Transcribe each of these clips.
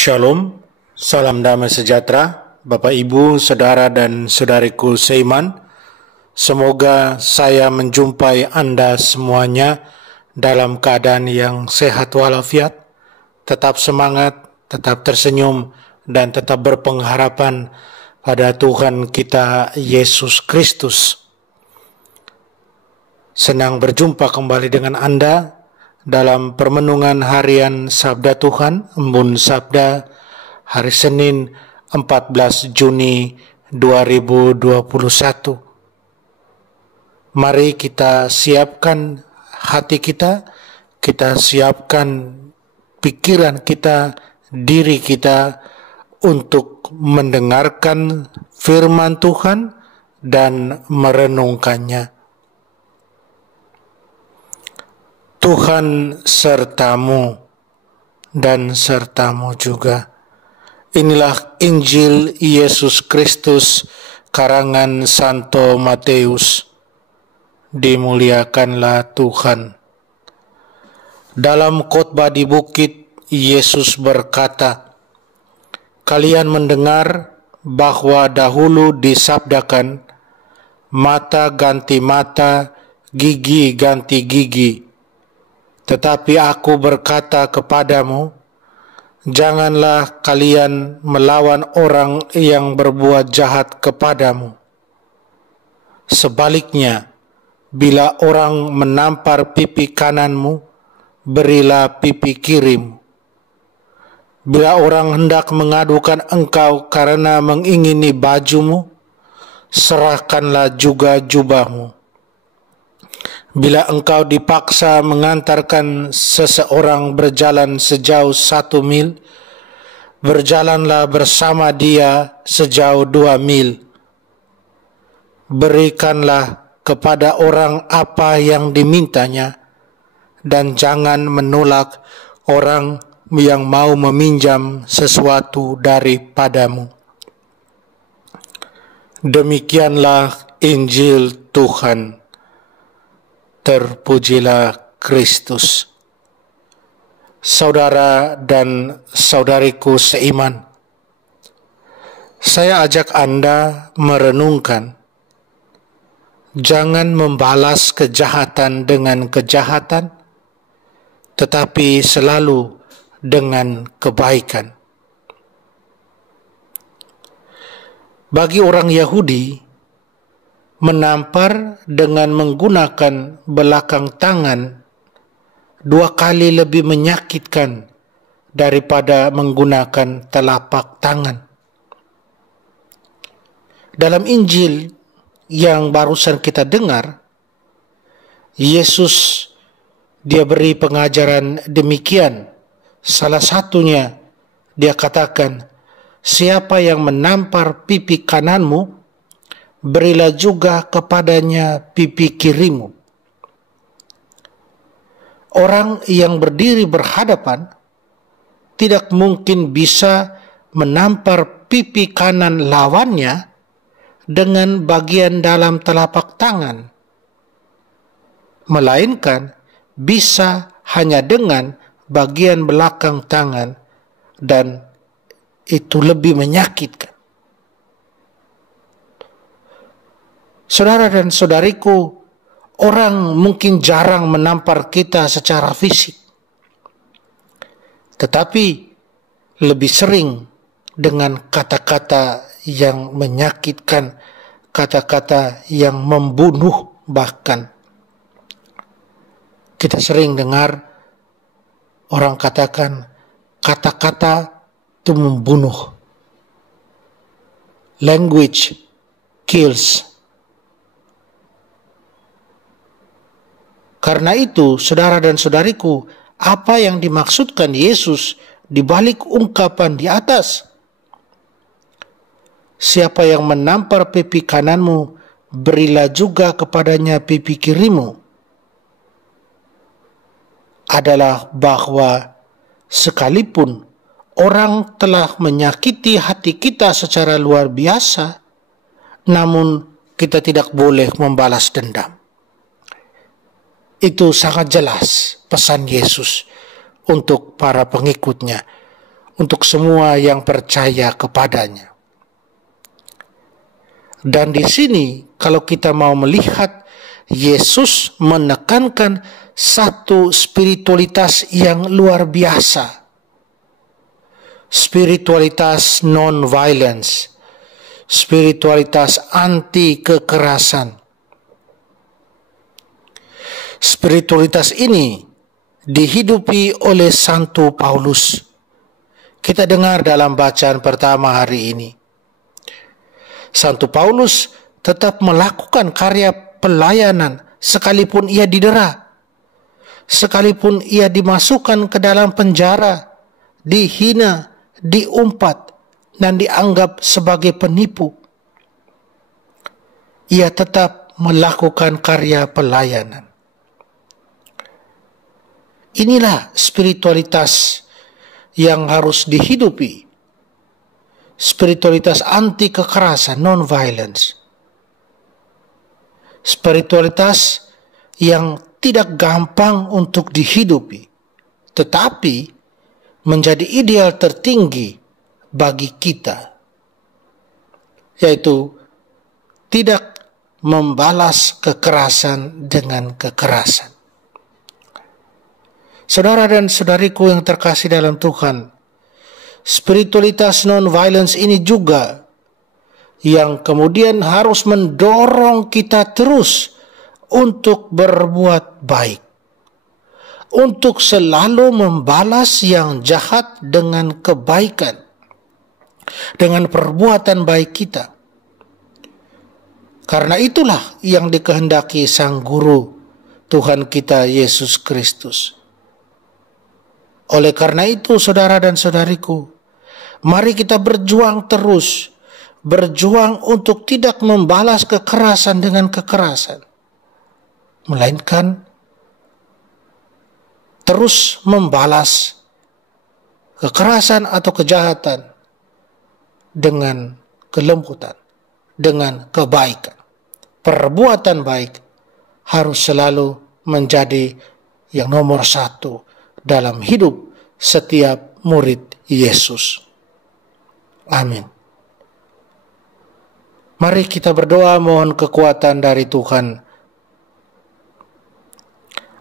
Shalom, salam damai sejahtera, Bapak Ibu, Saudara dan Saudariku seiman. Semoga saya menjumpai Anda semuanya dalam keadaan yang sehat walafiat, tetap semangat, tetap tersenyum, dan tetap berpengharapan pada Tuhan kita Yesus Kristus. Senang berjumpa kembali dengan Anda dalam permenungan harian Sabda Tuhan, Embun Sabda, hari Senin 14 Juni 2021. Mari kita siapkan hati kita siapkan pikiran kita, diri kita untuk mendengarkan firman Tuhan dan merenungkannya. Tuhan sertamu dan sertamu juga. Inilah Injil Yesus Kristus karangan Santo Matius. Dimuliakanlah Tuhan. Dalam khotbah di bukit, Yesus berkata, "Kalian mendengar bahwa dahulu disabdakan, mata ganti mata, gigi ganti gigi. Tetapi aku berkata kepadamu, janganlah kalian melawan orang yang berbuat jahat kepadamu. Sebaliknya, bila orang menampar pipi kananmu, berilah pipi kirimu. Bila orang hendak mengadukan engkau karena mengingini bajumu, serahkanlah juga jubahmu. Bila engkau dipaksa mengantarkan seseorang berjalan sejauh 1 mil, berjalanlah bersama dia sejauh 2 mil. Berikanlah kepada orang apa yang dimintanya, dan jangan menolak orang yang mau meminjam sesuatu daripadamu." Demikianlah Injil Tuhan. Terpujilah Kristus. Saudara dan saudariku seiman, saya ajak Anda merenungkan, jangan membalas kejahatan dengan kejahatan, tetapi selalu dengan kebaikan. Bagi orang Yahudi, menampar dengan menggunakan belakang tangan 2 kali lebih menyakitkan daripada menggunakan telapak tangan. Dalam Injil yang barusan kita dengar, Yesus dia beri pengajaran demikian. Salah satunya dia katakan, siapa yang menampar pipi kananmu, berilah juga kepadanya pipi kirimu. Orang yang berdiri berhadapan tidak mungkin bisa menampar pipi kanan lawannya dengan bagian dalam telapak tangan, melainkan bisa hanya dengan bagian belakang tangan, dan itu lebih menyakitkan. Saudara dan saudariku, orang mungkin jarang menampar kita secara fisik, tetapi lebih sering dengan kata-kata yang menyakitkan, kata-kata yang membunuh bahkan. Kita sering dengar orang katakan, kata-kata itu membunuh. Language kills. Karena itu, saudara dan saudariku, apa yang dimaksudkan Yesus di balik ungkapan di atas? Siapa yang menampar pipi kananmu, berilah juga kepadanya pipi kirimu. Adalah bahwa sekalipun orang telah menyakiti hati kita secara luar biasa, namun kita tidak boleh membalas dendam. Itu sangat jelas pesan Yesus untuk para pengikutnya, untuk semua yang percaya kepadanya. Dan di sini kalau kita mau melihat, Yesus menekankan satu spiritualitas yang luar biasa. Spiritualitas non-violence, spiritualitas anti kekerasan. Spiritualitas ini dihidupi oleh Santo Paulus. Kita dengar dalam bacaan pertama hari ini. Santo Paulus tetap melakukan karya pelayanan sekalipun ia didera, sekalipun ia dimasukkan ke dalam penjara, dihina, diumpat, dan dianggap sebagai penipu. Ia tetap melakukan karya pelayanan. Inilah spiritualitas yang harus dihidupi. Spiritualitas anti kekerasan, non-violence. Spiritualitas yang tidak gampang untuk dihidupi, tetapi menjadi ideal tertinggi bagi kita, yaitu tidak membalas kekerasan dengan kekerasan. Saudara dan saudariku yang terkasih dalam Tuhan, spiritualitas non-violence ini juga yang kemudian harus mendorong kita terus untuk berbuat baik, untuk selalu membalas yang jahat dengan kebaikan, dengan perbuatan baik kita. Karena itulah yang dikehendaki Sang Guru Tuhan kita Yesus Kristus. Oleh karena itu, saudara dan saudariku, mari kita berjuang terus, berjuang untuk tidak membalas kekerasan dengan kekerasan, melainkan terus membalas kekerasan atau kejahatan dengan kelembutan, dengan kebaikan. Perbuatan baik harus selalu menjadi yang nomor satu dalam hidup setiap murid Yesus. Amin. Mari kita berdoa mohon kekuatan dari Tuhan.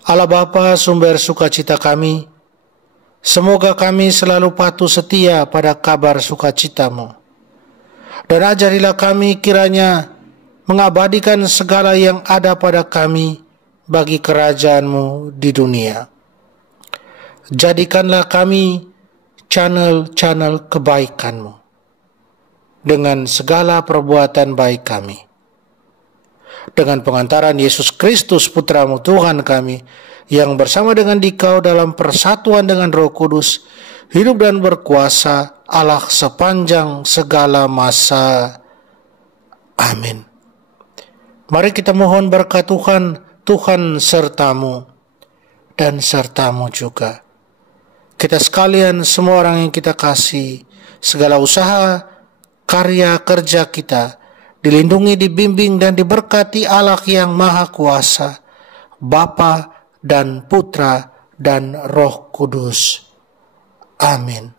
Allah Bapa, sumber sukacita kami, semoga kami selalu patuh setia pada kabar sukacita-Mu. Dan ajarilah kami kiranya mengabadikan segala yang ada pada kami bagi kerajaan-Mu di dunia. Jadikanlah kami channel-channel kebaikan-Mu dengan segala perbuatan baik kami. Dengan pengantaran Yesus Kristus Putra-Mu Tuhan kami, yang bersama dengan Dikau dalam persatuan dengan Roh Kudus, hidup dan berkuasa Allah sepanjang segala masa. Amin. Mari kita mohon berkat Tuhan, Tuhan serta-Mu dan serta-Mu juga. Kita sekalian, semua orang yang kita kasih, segala usaha, karya kerja kita, dilindungi, dibimbing, dan diberkati Allah yang Maha Kuasa, Bapa dan Putra dan Roh Kudus. Amin.